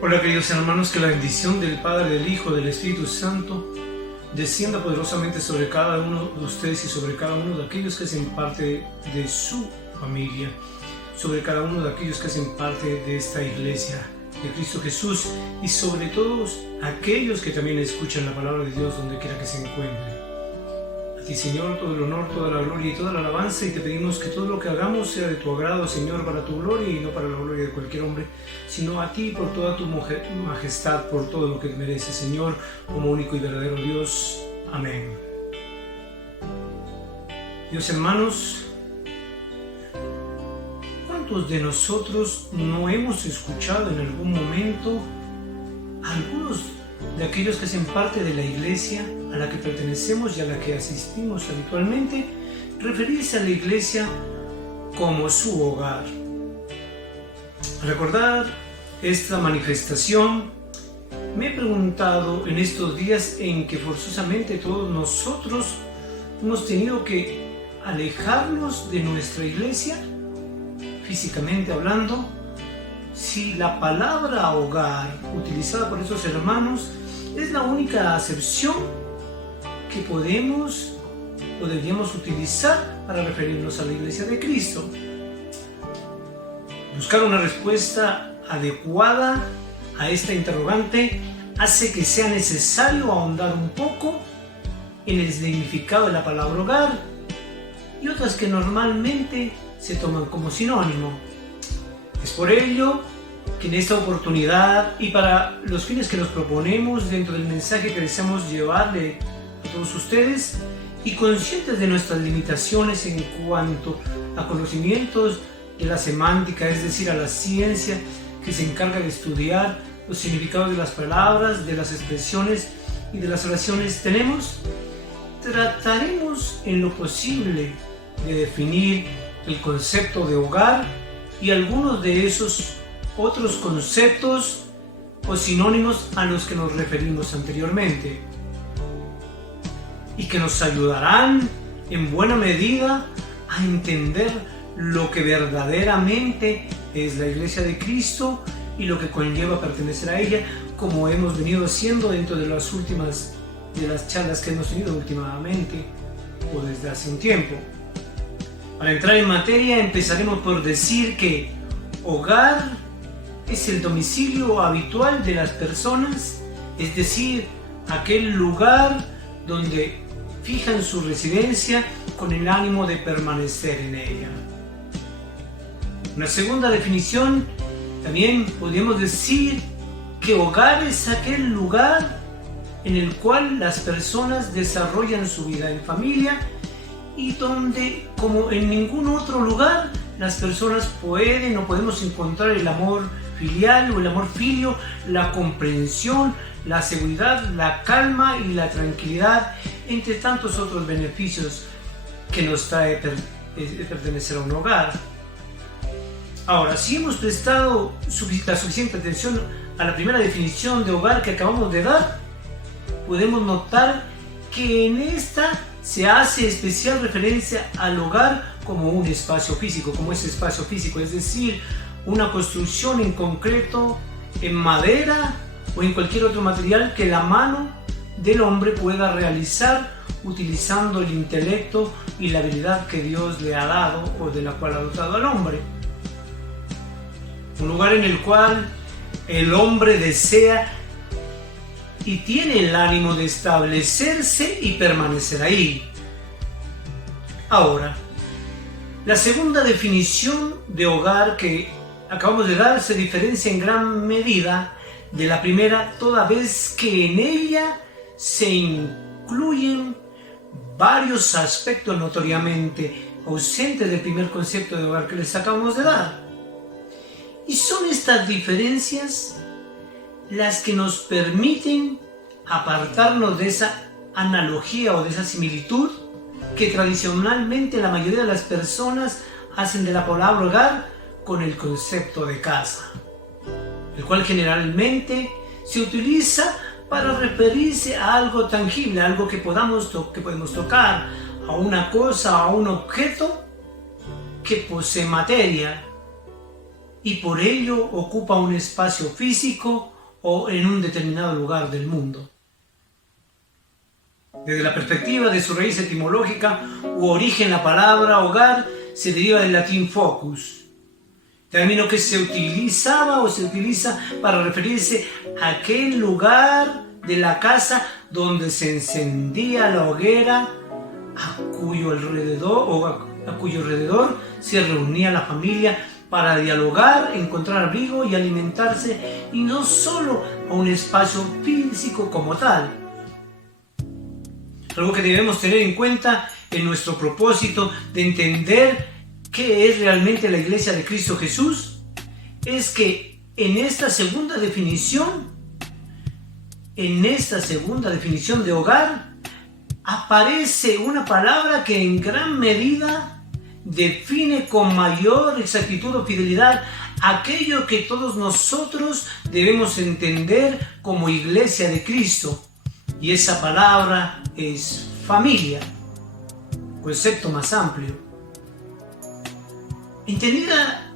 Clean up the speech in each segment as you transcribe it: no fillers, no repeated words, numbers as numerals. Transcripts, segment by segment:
Hola queridos hermanos, que la bendición del Padre, del Hijo, del Espíritu Santo descienda poderosamente sobre cada uno de ustedes y sobre cada uno de aquellos que hacen parte de su familia, sobre cada uno de aquellos que hacen parte de esta iglesia de Cristo Jesús y sobre todos aquellos que también escuchan la palabra de Dios donde quiera que se encuentren. A ti, Señor, todo el honor, toda la gloria y toda la alabanza, y te pedimos que todo lo que hagamos sea de tu agrado, Señor, para tu gloria y no para la gloria de cualquier hombre, sino a ti por toda tu majestad, por todo lo que mereces, Señor, como único y verdadero Dios. Amén. Dios, hermanos, ¿cuántos de nosotros no hemos escuchado en algún momento a algunos de aquellos que hacen parte de la iglesia a la que pertenecemos y a la que asistimos habitualmente referirse a la iglesia como su hogar? Al recordar esta manifestación, me he preguntado en estos días en que forzosamente todos nosotros hemos tenido que alejarnos de nuestra iglesia, físicamente hablando, si la palabra hogar utilizada por estos hermanos es la única acepción que podemos o deberíamos utilizar para referirnos a la iglesia de Cristo. Buscar una respuesta adecuada a esta interrogante hace que sea necesario ahondar un poco en el significado de la palabra hogar y otras que normalmente se toman como sinónimo. Es por ello que en esta oportunidad y para los fines que nos proponemos dentro del mensaje que deseamos llevarle a todos ustedes, y conscientes de nuestras limitaciones en cuanto a conocimientos de la semántica, es decir, a la ciencia que se encarga de estudiar los significados de las palabras, de las expresiones y de las oraciones, trataremos en lo posible de definir el concepto de hogar y algunos de esos otros conceptos o sinónimos a los que nos referimos anteriormente, y que nos ayudarán en buena medida a entender lo que verdaderamente es la iglesia de Cristo y lo que conlleva pertenecer a ella, como hemos venido haciendo dentro de las charlas que hemos tenido últimamente o desde hace un tiempo. Para entrar en materia, empezaremos por decir que hogar es el domicilio habitual de las personas, es decir, aquel lugar donde fijan su residencia con el ánimo de permanecer en ella. Una segunda definición, también podríamos decir que hogar es aquel lugar en el cual las personas desarrollan su vida en familia y donde, como en ningún otro lugar, las personas pueden o podemos encontrar el amor filial o el amor filio, la comprensión, la seguridad, la calma y la tranquilidad, entre tantos otros beneficios que nos trae pertenecer a un hogar. Ahora, si hemos prestado la suficiente atención a la primera definición de hogar que acabamos de dar, podemos notar que en esta se hace especial referencia al hogar como un espacio físico, como ese espacio físico, es decir, una construcción en concreto, en madera o en cualquier otro material que la mano del hombre pueda realizar utilizando el intelecto y la habilidad que Dios le ha dado o de la cual ha dotado al hombre. Un lugar en el cual el hombre desea y tiene el ánimo de establecerse y permanecer ahí. Ahora, la segunda definición de hogar que acabamos de dar se diferencia en gran medida de la primera, toda vez que en ella se incluyen varios aspectos notoriamente ausentes del primer concepto de hogar que les acabamos de dar. Y son estas diferencias las que nos permiten apartarnos de esa analogía o de esa similitud que tradicionalmente la mayoría de las personas hacen de la palabra hogar con el concepto de casa, el cual generalmente se utiliza para referirse a algo tangible, a algo que podemos tocar, a una cosa, a un objeto que posee materia y por ello ocupa un espacio físico o en un determinado lugar del mundo. Desde la perspectiva de su raíz etimológica u origen, la palabra hogar se deriva del latín focus, término que se utilizaba o se utiliza para referirse a aquel lugar de la casa donde se encendía la hoguera a cuyo alrededor se reunía la familia para dialogar, encontrar abrigo y alimentarse, y no solo a un espacio físico como tal. Algo que debemos tener en cuenta en nuestro propósito de entender qué es realmente la Iglesia de Cristo Jesús es que en esta segunda definición de hogar aparece una palabra que en gran medida define con mayor exactitud o fidelidad aquello que todos nosotros debemos entender como Iglesia de Cristo. Y esa palabra es familia, concepto más amplio. Entendida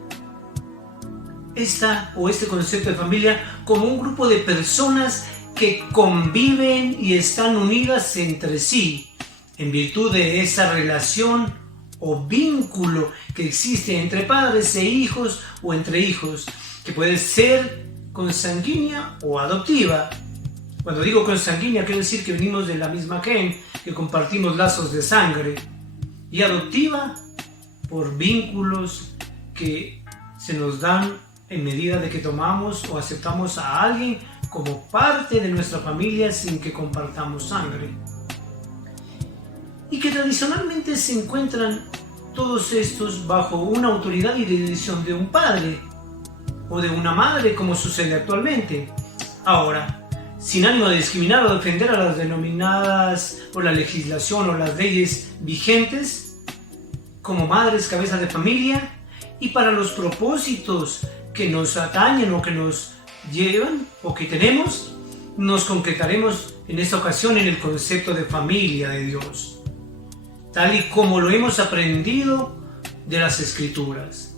este concepto de familia como un grupo de personas que conviven y están unidas entre sí en virtud de esa relación o vínculo que existe entre padres e hijos o entre hijos, que puede ser consanguínea o adoptiva. Cuando digo consanguínea quiero decir que venimos de la misma gen, que compartimos lazos de sangre, y adoptiva por vínculos que se nos dan en medida de que tomamos o aceptamos a alguien como parte de nuestra familia sin que compartamos sangre. Y que tradicionalmente se encuentran todos estos bajo una autoridad y dirección de un padre o de una madre, como sucede actualmente. Ahora, sin ánimo de discriminar o defender a las denominadas por la legislación o las leyes vigentes como madres cabezas de familia, y para los propósitos que nos atañen o que nos llevan o que tenemos, nos concretaremos en esta ocasión en el concepto de familia de Dios, tal y como lo hemos aprendido de las Escrituras,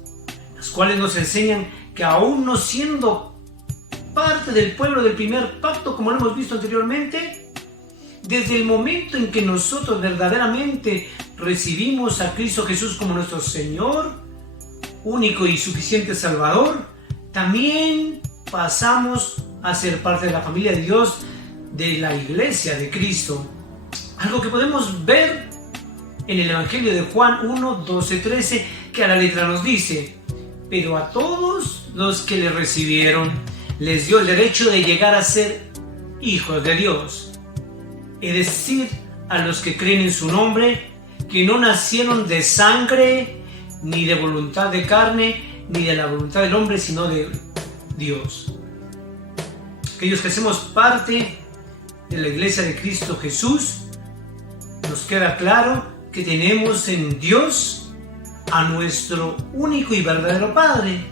las cuales nos enseñan que aún no siendo parte del pueblo del primer pacto, como lo hemos visto anteriormente, desde el momento en que nosotros verdaderamente recibimos a Cristo Jesús como nuestro Señor, único y suficiente Salvador, también pasamos a ser parte de la familia de Dios, de la Iglesia de Cristo. Algo que podemos ver en el Evangelio de Juan 1, 12, 13, que a la letra nos dice: pero a todos los que le recibieron, les dio el derecho de llegar a ser hijos de Dios, es decir, a los que creen en su nombre, que no nacieron de sangre, ni de voluntad de carne, ni de la voluntad del hombre, sino de Dios. Aquellos que hacemos parte de la Iglesia de Cristo Jesús, nos queda claro que tenemos en Dios a nuestro único y verdadero Padre.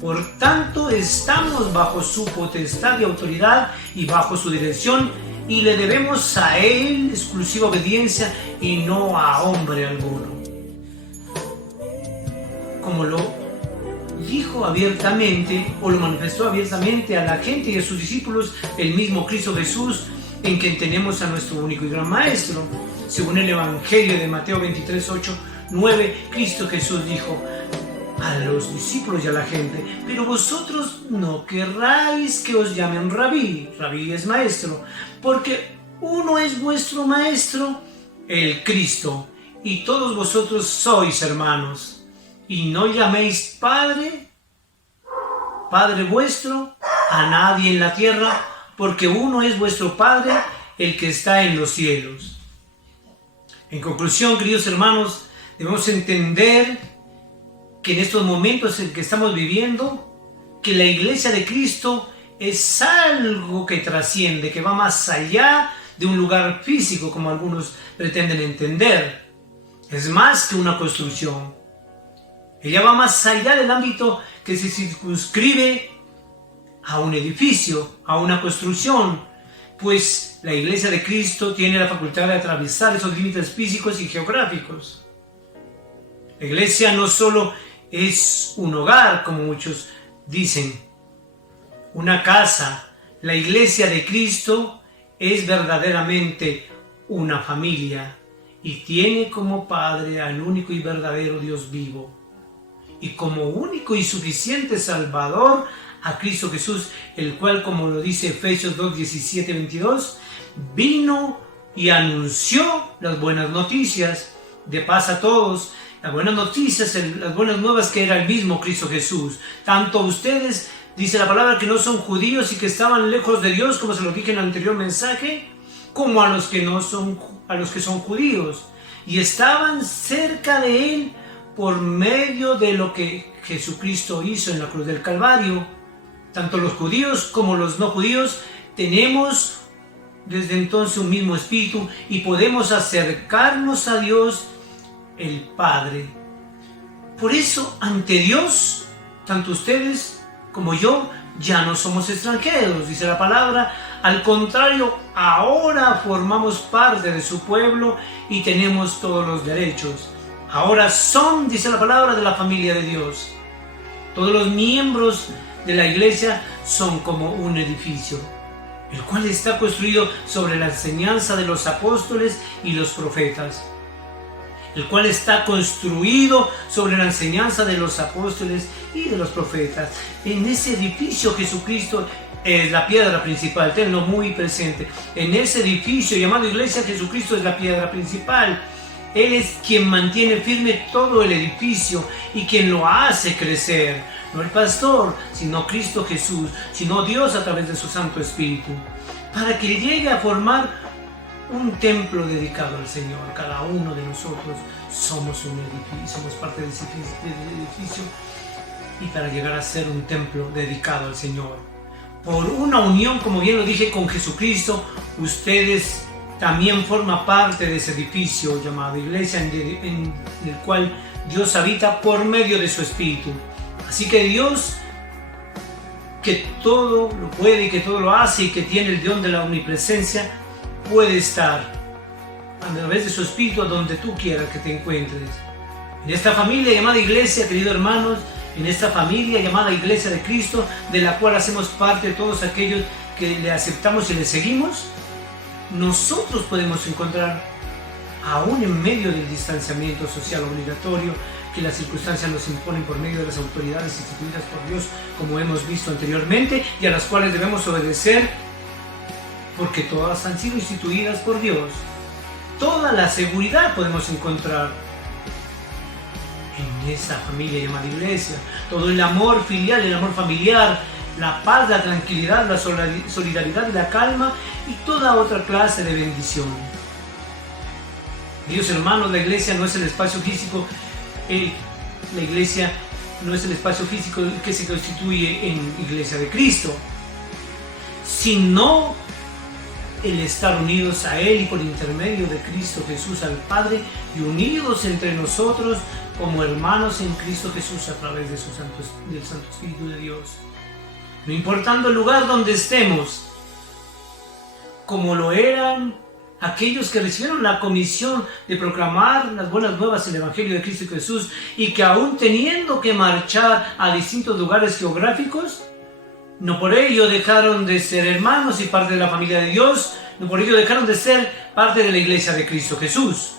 Por tanto, estamos bajo su potestad y autoridad y bajo su dirección, y le debemos a Él exclusiva obediencia y no a hombre alguno. Como lo dijo abiertamente o lo manifestó abiertamente a la gente y a sus discípulos el mismo Cristo Jesús, en quien tenemos a nuestro único y gran Maestro. Según el Evangelio de Mateo 23, 8, 9, Cristo Jesús dijo a los discípulos y a la gente: pero vosotros no querráis que os llamen rabí. Rabí es maestro, porque uno es vuestro maestro, el Cristo, y todos vosotros sois hermanos. Y no llaméis Padre vuestro, a nadie en la tierra, porque uno es vuestro Padre, el que está en los cielos. En conclusión, queridos hermanos, debemos entender que en estos momentos en que estamos viviendo, que la Iglesia de Cristo es algo que trasciende, que va más allá de un lugar físico, como algunos pretenden entender. Es más que una construcción. Ella va más allá del ámbito que se circunscribe a un edificio, a una construcción, pues la Iglesia de Cristo tiene la facultad de atravesar esos límites físicos y geográficos. La Iglesia no solo es un hogar, como muchos dicen, una casa. La Iglesia de Cristo es verdaderamente una familia y tiene como Padre al único y verdadero Dios vivo, y como único y suficiente Salvador a Cristo Jesús, el cual, como lo dice Efesios 2, 17, 22, vino y anunció las buenas noticias de paz a todos. Las buenas noticias, las buenas nuevas, que era el mismo Cristo Jesús. Tanto ustedes, dice la palabra, que no son judíos y que estaban lejos de Dios, como se lo dije en el anterior mensaje, como a los que son judíos, y estaban cerca de Él por medio de lo que Jesucristo hizo en la cruz del Calvario. Tanto los judíos como los no judíos tenemos desde entonces un mismo espíritu y podemos acercarnos a Dios el Padre. Por eso, ante Dios, tanto ustedes como yo ya no somos extranjeros, dice la palabra. Al contrario, ahora formamos parte de su pueblo y tenemos todos los derechos. Ahora son, dice la palabra, de la familia de Dios. Todos los miembros de la iglesia son como un edificio, el cual está construido sobre la enseñanza de los apóstoles y los profetas. El cual está construido sobre la enseñanza de los apóstoles y de los profetas. En ese edificio Jesucristo es la piedra principal, tenlo muy presente. En ese edificio llamado iglesia, Jesucristo es la piedra principal. Él es quien mantiene firme todo el edificio y quien lo hace crecer. No el pastor, sino Cristo Jesús, sino Dios a través de su Santo Espíritu. Para que llegue a formar un templo dedicado al Señor. Cada uno de nosotros somos un edificio, somos parte de ese edificio, y para llegar a ser un templo dedicado al Señor. Por una unión, como bien lo dije, con Jesucristo, ustedes también forman parte de ese edificio llamado iglesia, en el cual Dios habita por medio de su Espíritu. Así que Dios, que todo lo puede y que todo lo hace y que tiene el don de la omnipresencia, puede estar a través de su Espíritu donde tú quieras que te encuentres. En esta familia llamada iglesia, queridos hermanos, en esta familia llamada Iglesia de Cristo, de la cual hacemos parte todos aquellos que le aceptamos y le seguimos, nosotros podemos encontrar, aún en medio del distanciamiento social obligatorio que las circunstancias nos imponen por medio de las autoridades instituidas por Dios, como hemos visto anteriormente, y a las cuales debemos obedecer, porque todas han sido instituidas por Dios. Toda la seguridad podemos encontrar en esa familia llamada iglesia. Todo el amor filial, el amor familiar, la paz, la tranquilidad, la solidaridad y la calma, y toda otra clase de bendición. Dios, hermanos, la iglesia no es el espacio físico, la iglesia no es el espacio físico que se constituye en Iglesia de Cristo, sino el estar unidos a Él y por intermedio de Cristo Jesús al Padre, y unidos entre nosotros como hermanos en Cristo Jesús a través de del Santo Espíritu de Dios. No importando el lugar donde estemos, como lo eran aquellos que recibieron la comisión de proclamar las buenas nuevas del Evangelio de Cristo Jesús, y que aún teniendo que marchar a distintos lugares geográficos, no por ello dejaron de ser hermanos y parte de la familia de Dios, no por ello dejaron de ser parte de la iglesia de Cristo Jesús.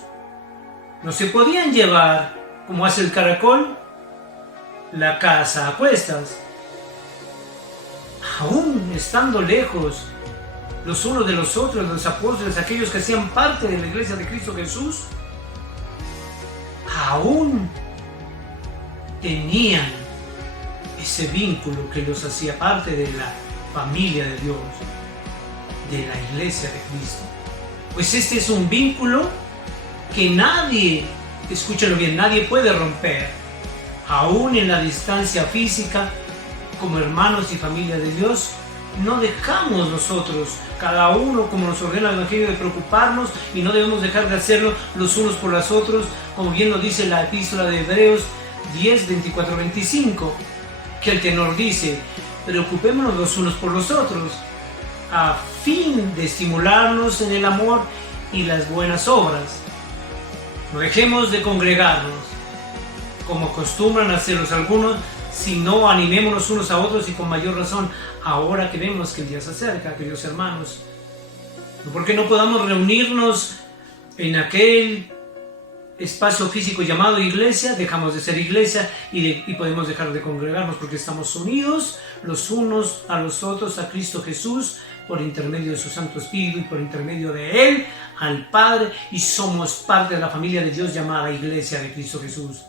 No se podían llevar, como hace el caracol, la casa a cuestas. Aún estando lejos los unos de los otros, los apóstoles, aquellos que hacían parte de la iglesia de Cristo Jesús, aún tenían ese vínculo que los hacía parte de la familia de Dios, de la iglesia de Cristo. Pues este es un vínculo que nadie, escúchalo bien, nadie puede romper. Aún en la distancia física, como hermanos y familia de Dios, no dejamos nosotros, cada uno como nos ordena el Evangelio, de preocuparnos, y no debemos dejar de hacerlo los unos por los otros, como bien lo dice la epístola de Hebreos 10, 24, 25, que el tenor dice: preocupémonos los unos por los otros. a fin de estimularnos en el amor y las buenas obras. No dejemos de congregarnos, como acostumbran hacerlos algunos, sino animémonos unos a otros, y con mayor razón ahora que vemos que el día se acerca, queridos hermanos. Porque no podamos reunirnos en aquel espacio físico llamado iglesia, dejamos de ser iglesia y podemos dejar de congregarnos, porque estamos unidos los unos a los otros a Cristo Jesús por intermedio de su Santo Espíritu y por intermedio de Él al Padre, y somos parte de la familia de Dios llamada Iglesia de Cristo Jesús.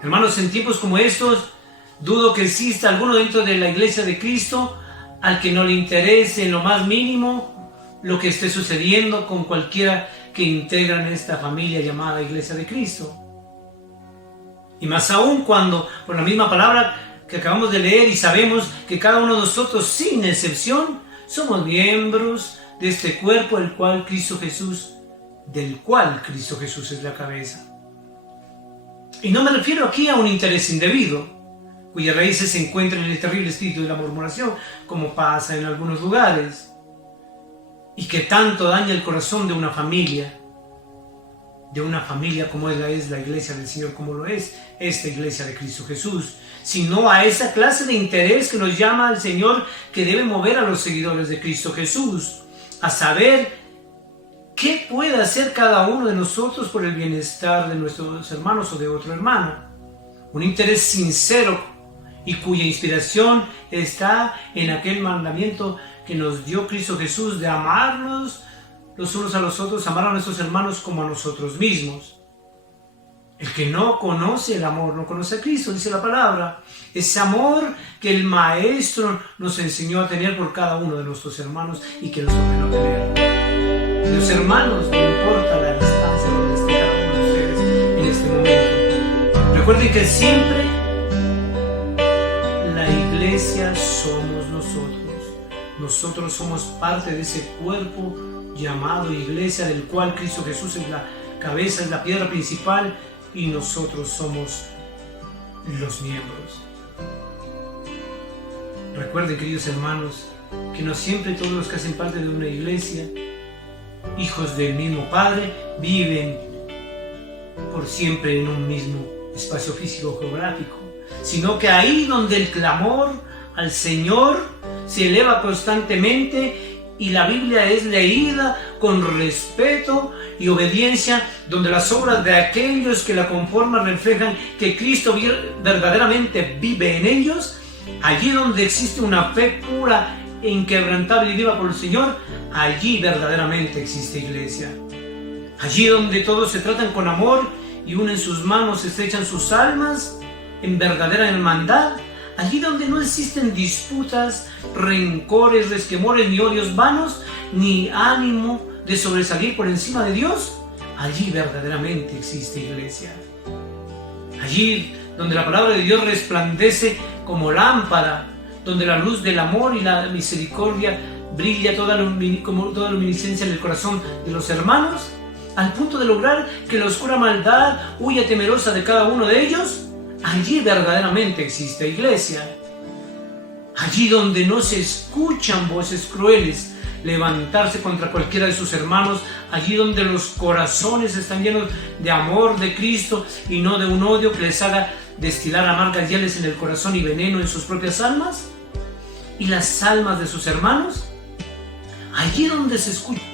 Hermanos, en tiempos como estos, dudo que exista alguno dentro de la Iglesia de Cristo al que no le interese en lo más mínimo lo que esté sucediendo con cualquiera que integran esta familia llamada Iglesia de Cristo. Y más aún cuando, por la misma palabra que acabamos de leer, y sabemos que cada uno de nosotros, sin excepción, somos miembros de este cuerpo del cual Cristo Jesús es la cabeza. Y no me refiero aquí a un interés indebido, cuyas raíces se encuentran en el terrible espíritu de la murmuración, como pasa en algunos lugares, y que tanto daña el corazón de una familia como es la iglesia del Señor, como lo es esta iglesia de Cristo Jesús, sino a esa clase de interés que nos llama al Señor, que debe mover a los seguidores de Cristo Jesús, a saber qué puede hacer cada uno de nosotros por el bienestar de nuestros hermanos o de otro hermano. Un interés sincero y cuya inspiración está en aquel mandamiento que nos dio Cristo Jesús de amarnos los unos a los otros, amar a nuestros hermanos como a nosotros mismos. El que no conoce el amor no conoce a Cristo, dice la palabra. Ese amor que el Maestro nos enseñó a tener por cada uno de nuestros hermanos y que nos ordenó tener. Los hermanos, no importa la distancia donde esté cada uno de ustedes en este momento, recuerden que siempre la iglesia somos nosotros. Nosotros somos parte de ese cuerpo llamado iglesia, del cual Cristo Jesús es la cabeza, es la piedra principal, y nosotros somos los miembros. Recuerden, queridos hermanos, que no siempre todos los que hacen parte de una iglesia, hijos del mismo Padre, viven por siempre en un mismo espacio físico geográfico, sino que ahí donde el clamor al Señor se eleva constantemente y la Biblia es leída con respeto y obediencia, donde las obras de aquellos que la conforman reflejan que Cristo verdaderamente vive en ellos, allí donde existe una fe pura e inquebrantable y viva por el Señor, allí verdaderamente existe iglesia. Allí donde todos se tratan con amor y unen sus manos, estrechan sus almas en verdadera hermandad, allí donde no existen disputas, rencores, resquemores, ni odios vanos, ni ánimo de sobresalir por encima de Dios, allí verdaderamente existe iglesia. Allí donde la palabra de Dios resplandece como lámpara, donde la luz del amor y la misericordia brilla como toda luminiscencia en el corazón de los hermanos, al punto de lograr que la oscura maldad huya temerosa de cada uno de ellos, allí verdaderamente existe iglesia. Allí donde no se escuchan voces crueles levantarse contra cualquiera de sus hermanos, allí donde los corazones están llenos de amor de Cristo y no de un odio que les haga destilar amargas hieles en el corazón y veneno en sus propias almas y las almas de sus hermanos, allí donde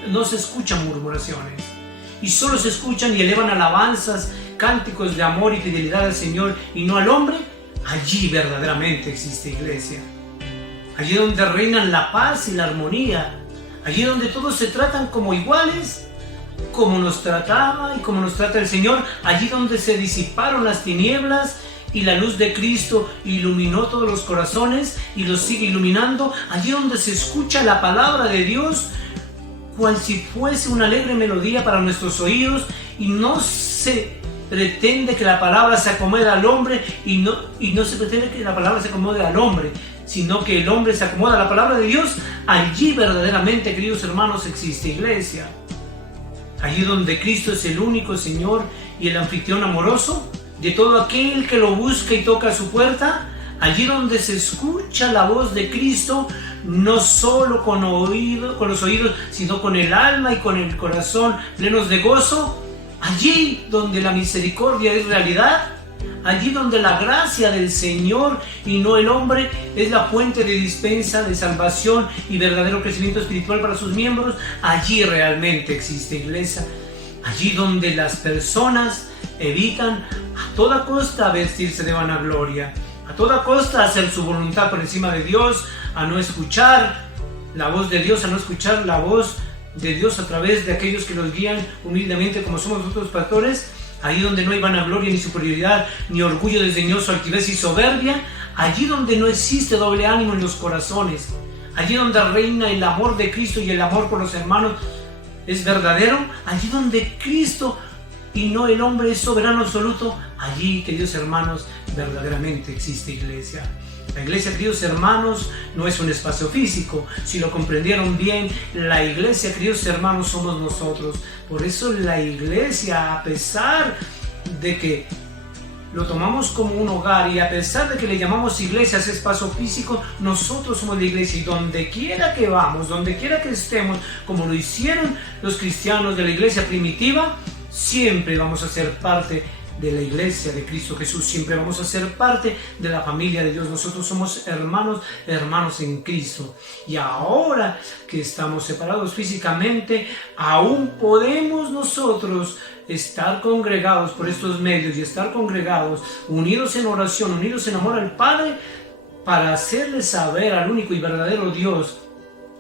no se escuchan murmuraciones y solo se escuchan y elevan alabanzas, cánticos de amor y fidelidad al Señor y no al hombre, allí verdaderamente existe iglesia. Allí donde reinan la paz y la armonía, allí donde todos se tratan como iguales, como nos trataba y como nos trata el Señor, allí donde se disiparon las tinieblas y la luz de Cristo iluminó todos los corazones y los sigue iluminando, allí donde se escucha la palabra de Dios cual si fuese una alegre melodía para nuestros oídos y no se pretende que la palabra se acomode al hombre y no se pretende que la palabra se acomode al hombre, sino que el hombre se acomoda a la palabra de Dios, allí verdaderamente, queridos hermanos, existe iglesia. Allí donde Cristo es el único Señor y el anfitrión amoroso de todo aquel que lo busca y toca a su puerta, allí donde se escucha la voz de Cristo no solo con los oídos, sino con el alma y con el corazón plenos de gozo, allí donde la misericordia es realidad, allí donde la gracia del Señor y no el hombre es la fuente de dispensa, de salvación y verdadero crecimiento espiritual para sus miembros, allí realmente existe iglesia. Allí donde las personas evitan a toda costa vestirse de vanagloria, a toda costa hacer su voluntad por encima de Dios, a no escuchar la voz de Dios, a no escuchar la voz de Dios a través de aquellos que los guían humildemente como somos nosotros pastores. Ahí donde no hay vanagloria ni superioridad, ni orgullo desdeñoso, altivez y soberbia, allí donde no existe doble ánimo en los corazones, allí donde reina el amor de Cristo y el amor por los hermanos es verdadero, allí donde Cristo y no el hombre es soberano absoluto, allí, queridos hermanos, verdaderamente existe iglesia. La iglesia, queridos hermanos, no es un espacio físico. Si lo comprendieron bien, la iglesia, queridos hermanos, somos nosotros. Por eso la iglesia, a pesar de que lo tomamos como un hogar y a pesar de que le llamamos iglesia a ese espacio físico, nosotros somos la iglesia, y donde quiera que vamos, donde quiera que estemos, como lo hicieron los cristianos de la iglesia primitiva, siempre vamos a ser parte de la iglesia de Cristo Jesús, siempre vamos a ser parte de la familia de Dios. Nosotros somos hermanos en Cristo, y ahora que estamos separados físicamente, aún podemos nosotros estar congregados por estos medios y estar congregados, unidos en oración, unidos en amor al Padre, para hacerle saber al único y verdadero Dios,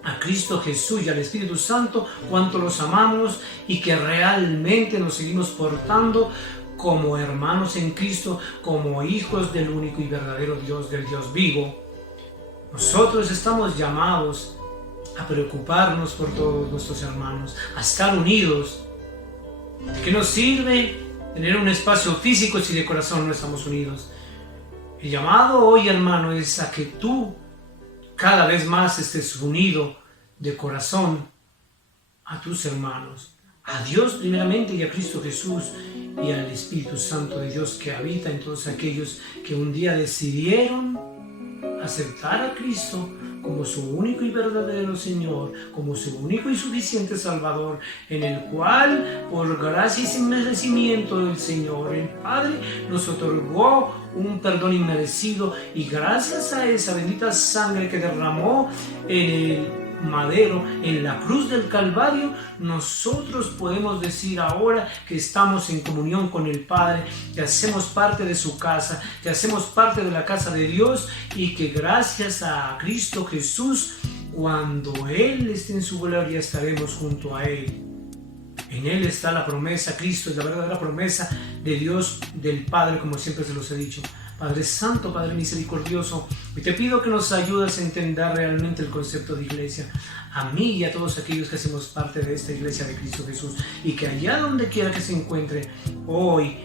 a Cristo Jesús y al Espíritu Santo, cuánto los amamos y que realmente nos seguimos portando como hermanos en Cristo, como hijos del único y verdadero Dios, del Dios vivo. Nosotros estamos llamados a preocuparnos por todos nuestros hermanos, a estar unidos. ¿De qué nos sirve tener un espacio físico si de corazón no estamos unidos? El llamado hoy, hermano, es a que tú cada vez más estés unido de corazón a tus hermanos, a Dios primeramente y a Cristo Jesús y al Espíritu Santo de Dios que habita en todos aquellos que un día decidieron aceptar a Cristo como su único y verdadero Señor, como su único y suficiente Salvador, en el cual, por gracia y sin merecimiento del Señor, el Padre nos otorgó un perdón inmerecido, y gracias a esa bendita sangre que derramó en el madero, en la cruz del Calvario, nosotros podemos decir ahora que estamos en comunión con el Padre, que hacemos parte de su casa, que hacemos parte de la casa de Dios, y que gracias a Cristo Jesús, cuando Él esté en su gloria, estaremos junto a Él. En Él está la promesa. Cristo es la verdadera promesa de Dios, del Padre, como siempre se los he dicho. Padre Santo, Padre Misericordioso, y te pido que nos ayudes a entender realmente el concepto de iglesia, a mí y a todos aquellos que hacemos parte de esta iglesia de Cristo Jesús, y que allá donde quiera que se encuentre hoy,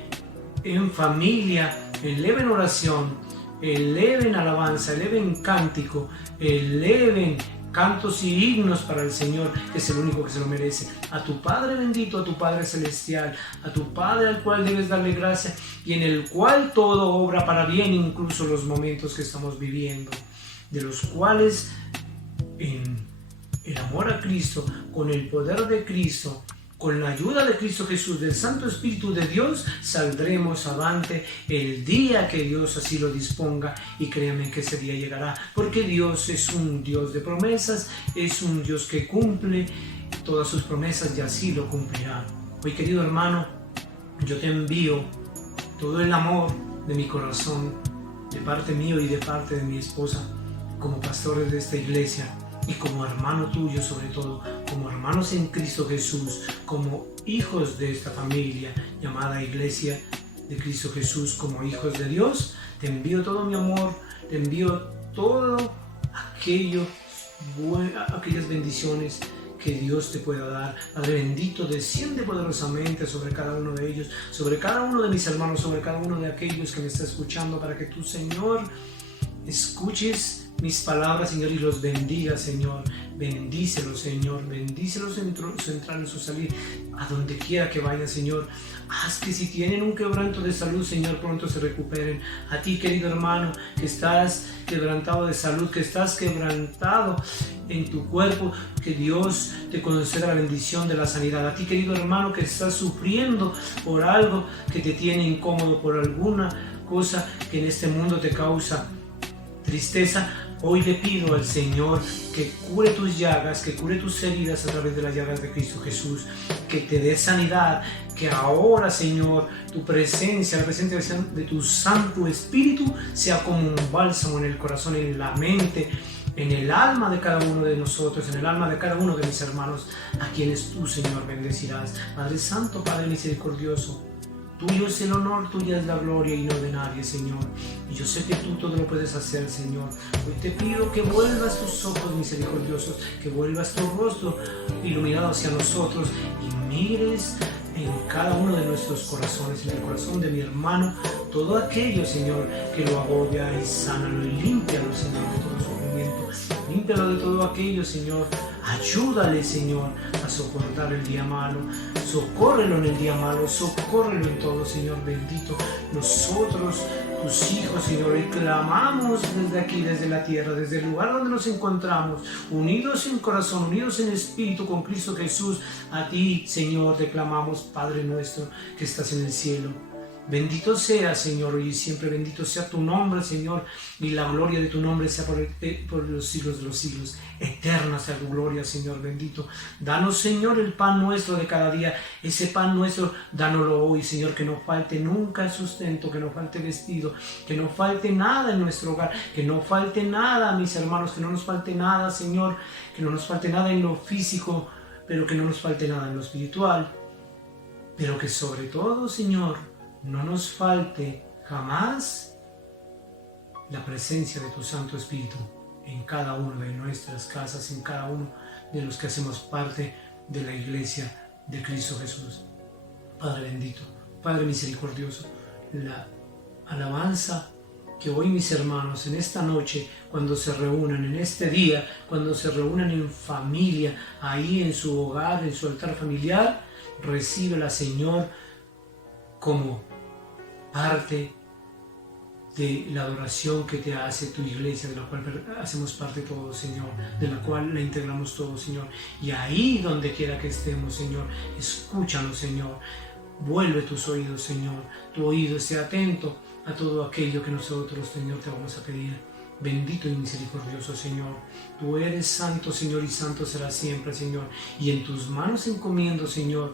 en familia, eleven oración, eleven alabanza, eleven cántico, eleven cantos y himnos para el Señor, que es el único que se lo merece. A tu Padre bendito, a tu Padre celestial, a tu Padre al cual debes darle gracia, y en el cual todo obra para bien, incluso los momentos que estamos viviendo, de los cuales en el amor a Cristo, con el poder de Cristo, con la ayuda de Cristo Jesús, del Santo Espíritu de Dios, saldremos avante el día que Dios así lo disponga, y créanme que ese día llegará, porque Dios es un Dios de promesas, es un Dios que cumple todas sus promesas, y así lo cumplirá. Hoy, querido hermano, yo te envío todo el amor de mi corazón, de parte mío y de parte de mi esposa, como pastores de esta iglesia, y como hermano tuyo, sobre todo, como hermanos en Cristo Jesús, como hijos de esta familia llamada Iglesia de Cristo Jesús, como hijos de Dios. Te envío todo mi amor, te envío todo aquellas bendiciones que Dios te pueda dar. Padre bendito, desciende poderosamente sobre cada uno de ellos, sobre cada uno de mis hermanos, sobre cada uno de aquellos que me está escuchando, para que tú, Señor, escuches mis palabras, Señor, y los bendiga, Señor. Bendícelos, Señor. Bendícelos en su entrar, en su salir, a donde quiera que vayan, Señor. Haz que si tienen un quebranto de salud, Señor, pronto se recuperen. A ti, querido hermano, que estás quebrantado de salud, que estás quebrantado en tu cuerpo, que Dios te conceda la bendición de la sanidad. A ti, querido hermano, que estás sufriendo por algo que te tiene incómodo, por alguna cosa que en este mundo te causa tristeza, hoy le pido al Señor que cure tus llagas, que cure tus heridas a través de las llagas de Cristo Jesús, que te dé sanidad, que ahora, Señor, tu presencia, la presencia de tu Santo Espíritu sea como un bálsamo en el corazón, en la mente, en el alma de cada uno de nosotros, en el alma de cada uno de mis hermanos, a quienes tú, Señor, bendecirás. Padre Santo, Padre misericordioso, tuyo es el honor, tuya es la gloria y no de nadie, Señor. Y yo sé que tú todo lo puedes hacer, Señor. Hoy te pido que vuelvas tus ojos misericordiosos, que vuelvas tu rostro iluminado hacia nosotros y mires en cada uno de nuestros corazones, en el corazón de mi hermano, todo aquello, Señor, que lo agobia, y sánalo y límpialo, Señor, de todo sufrimiento. Límpialo de todo aquello, Señor. Ayúdale, Señor, a soportar el día malo. Socórrelo en el día malo, socórrelo en todo, Señor bendito. Nosotros, tus hijos, Señor, y clamamos desde aquí, desde la tierra, desde el lugar donde nos encontramos, unidos en corazón, unidos en espíritu con Cristo Jesús. A ti, Señor, te clamamos, Padre nuestro, que estás en el cielo. Bendito sea, Señor, hoy y siempre, bendito sea tu nombre, Señor, y la gloria de tu nombre sea por los siglos de los siglos. Eterna sea tu gloria, Señor bendito. Danos, Señor, el pan nuestro de cada día. Ese pan nuestro, dánoslo hoy, Señor, que no falte nunca el sustento, que no falte vestido, que no falte nada en nuestro hogar, que no falte nada, mis hermanos, que no nos falte nada, Señor, que no nos falte nada en lo físico, pero que no nos falte nada en lo espiritual. Pero que sobre todo, Señor, no nos falte jamás la presencia de tu Santo Espíritu en cada una de nuestras casas, en cada uno de los que hacemos parte de la iglesia de Cristo Jesús. Padre bendito, Padre misericordioso, la alabanza que hoy mis hermanos en esta noche, cuando se reúnan en este día, cuando se reúnan en familia, ahí en su hogar, en su altar familiar, recíbela, Señor, como parte de la adoración que te hace tu iglesia, de la cual hacemos parte todos, Señor, de la cual la integramos todos, Señor. Y ahí donde quiera que estemos, Señor, escúchanos, Señor. Vuelve tus oídos, Señor. Tu oído esté atento a todo aquello que nosotros, Señor, te vamos a pedir. Bendito y misericordioso, Señor. Tú eres santo, Señor, y santo serás siempre, Señor. Y en tus manos encomiendo, Señor,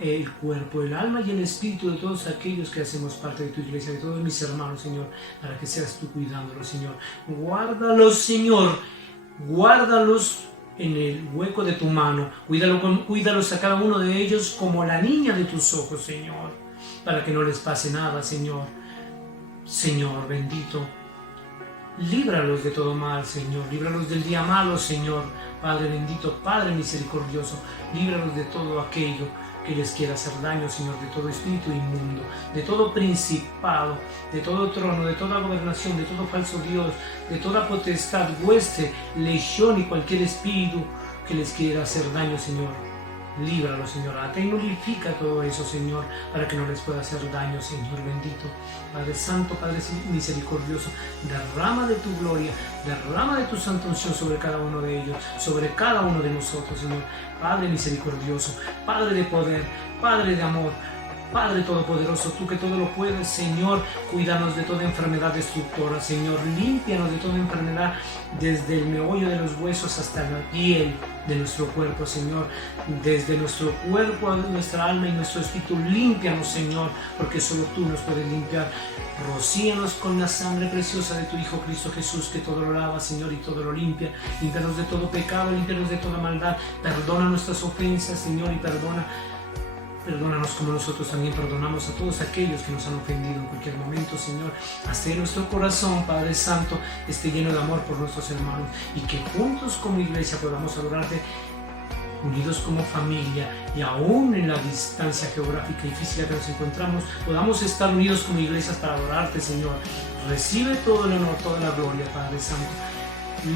el cuerpo, el alma y el espíritu de todos aquellos que hacemos parte de tu iglesia, de todos mis hermanos, Señor, para que seas tú cuidándolos, Señor. Guárdalos, Señor. Guárdalos en el hueco de tu mano. Cuídalos a cada uno de ellos como la niña de tus ojos, Señor, para que no les pase nada, Señor. Señor bendito, líbralos de todo mal, Señor. Líbralos del día malo, Señor. Padre bendito, Padre misericordioso, líbralos de todo aquello que les quiera hacer daño, Señor, de todo espíritu inmundo, de todo principado, de todo trono, de toda gobernación, de todo falso Dios, de toda potestad, hueste, legión y cualquier espíritu que les quiera hacer daño, Señor. Líbralo, Señor. Ata y nulifica todo eso, Señor, para que no les pueda hacer daño, Señor bendito. Padre santo, Padre misericordioso, derrama de tu gloria, derrama de tu santa unción sobre cada uno de ellos, sobre cada uno de nosotros, Señor. Padre misericordioso, Padre de poder, Padre de amor, Padre todopoderoso, tú que todo lo puedes, Señor, cuídanos de toda enfermedad destructora, Señor. Límpianos de toda enfermedad, desde el meollo de los huesos hasta la piel de nuestro cuerpo, Señor. Desde nuestro cuerpo a nuestra alma y nuestro espíritu, límpianos, Señor, porque solo tú nos puedes limpiar. Rocíanos con la sangre preciosa de tu Hijo Cristo Jesús, que todo lo lava, Señor, y todo lo limpia. Límpianos de todo pecado, límpianos de toda maldad. Perdona nuestras ofensas, Señor, y perdónanos como nosotros también perdonamos a todos aquellos que nos han ofendido en cualquier momento, Señor. Haz que nuestro corazón, Padre Santo, esté lleno de amor por nuestros hermanos y que juntos como iglesia podamos adorarte unidos como familia y aún en la distancia geográfica y física que nos encontramos, podamos estar unidos como iglesias para adorarte, Señor. Recibe todo el honor, toda la gloria, Padre Santo.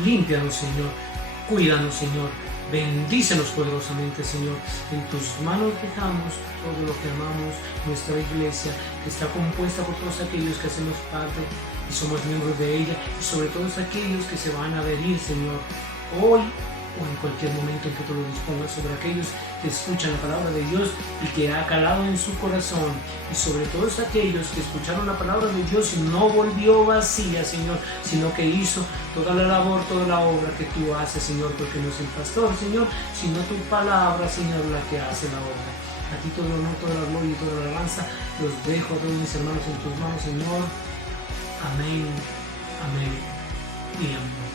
Límpianos, Señor. Cuídanos, Señor. Bendícenos poderosamente, Señor. En tus manos dejamos todo lo que amamos, nuestra iglesia, que está compuesta por todos aquellos que hacemos parte y somos miembros de ella, y sobre todos aquellos que se van a adherir, Señor, hoy o en cualquier momento en que tú lo dispongas, sobre aquellos que escuchan la palabra de Dios y que ha calado en su corazón, y sobre todos aquellos que escucharon la palabra de Dios y no volvió vacía, Señor, sino que hizo toda la labor, toda la obra que tú haces, Señor, porque no es el pastor, Señor, sino tu palabra, Señor, la que hace la obra. A ti todo el honor, toda la gloria y toda la alabanza los dejo a todos mis hermanos en tus manos, Señor. Amén, amén y amén.